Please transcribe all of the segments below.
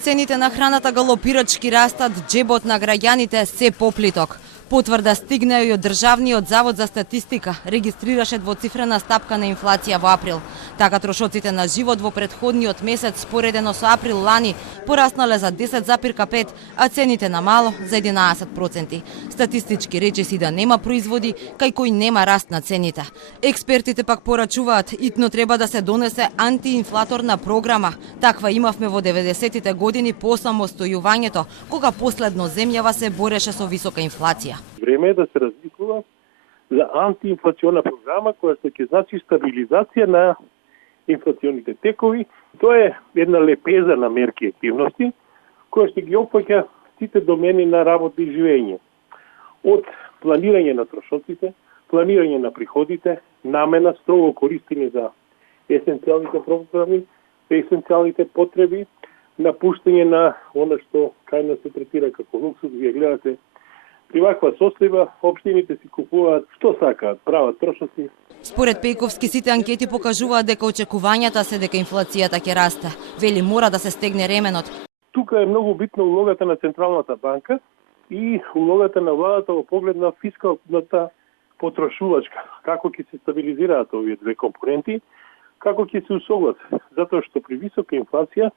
Цените на храната галопирачки растат, џебот на граѓаните се поплиток. Потврда стигна и од Државниот завод за статистика, регистрираше двоцифрена стапка на инфлација во април. Така трошоците на живот во претходниот месец споредено со април лани пораснале за 10,5, а цените на мало за 11%. Статистички речиси да нема производи, кај кој нема раст на цените. Експертите пак порачуваат, итно треба да се донесе антиинфлаторна програма. Таква имавме во 90-тите години по самостојувањето, кога последно земјава се бореше со висока инфлација. Време е да се размислува за антиинфлациона програма која ќе значи стабилизација на инфлационите текови. Тоа е една лепеза на мерки и активности која ќе ги опфаќа сите домени на работа и живење. Од планирање на трошоците, планирање на приходите, намена, строго користење за есенцијалните програми, есенцијалните потреби, напуштање на она што кај нас се третира како луксус. Вие гледате при ваква состојба општините си купуваат што сакаат, прават трошоци. Според Пејковски сите анкети покажуваат дека очекувањата се дека инфлацијата ќе расте. Вели мора да се стегне ременот. Тука е многу битна улогата на Централната банка и улогата на владата во поглед на фискалната потрошувачка. Како ќе се стабилизираат овие две компоненти, како ќе се усогласат, затоа што при висока инфлација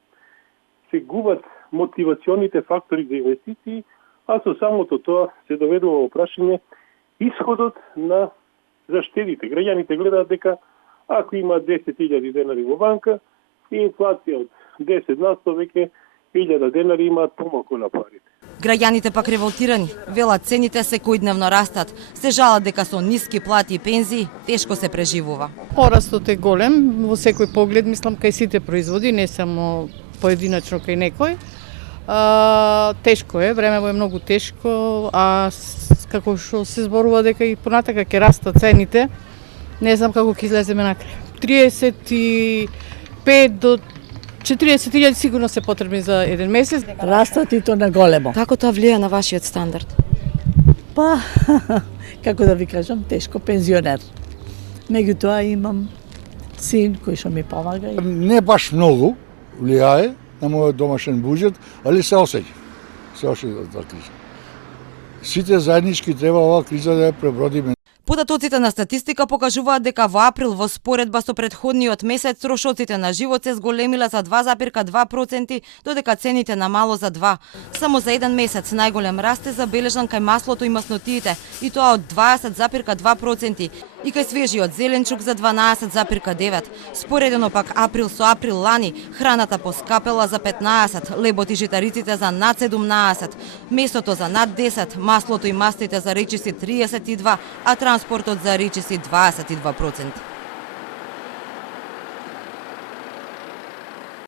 се губат мотивационите фактори за инвестиции, а со самото тоа се доведува во прашање исходот на заштедите. Граѓаните гледаат дека ако има 10.000 денари во банка и инфлација од 10 на 100, веќе 1000 денари имаат помалку на парите. Граѓаните пак револтирани, велат цените секојдневно растат, се жалат дека со ниски плати и пензии тешко се преживува. Порастот е голем во секој поглед, мислам кај сите производи, не само поединачно кај некој. Тешко е, времево е многу тешко, а како што се зборува дека и понатака ќе растат цените, не знам како ќе излеземе на крај. 35 до 40.000 сигурно се потребни за еден месец. Растат и то на големо. Како тоа влија на вашиот стандард? Па, како да ви кажам, тешко, пензионер. Меѓутоа имам син кој што ми помага. Не баш многу влијае на мојот домашен буџет, али се осеќа. Се осеќа таа криза. Сите заеднички треба оваа криза да ја пребродиме. Податоците на статистика покажуваат дека во април во споредба со претходниот месец трошоците на живот се зголемиле за 2,2%, додека цените на мало за 2%. Само за еден месец најголем раст е забележан кај маслото и маснотиите, и тоа од 20,2%, и кај свежиот зеленчук за 12,9%. Споредено пак април со април лани, храната поскапела за 15%, лебот и житариците за над 17%, месото за над 10%, маслото и мастите за речиси 32%, а транспортот за речиси 22%.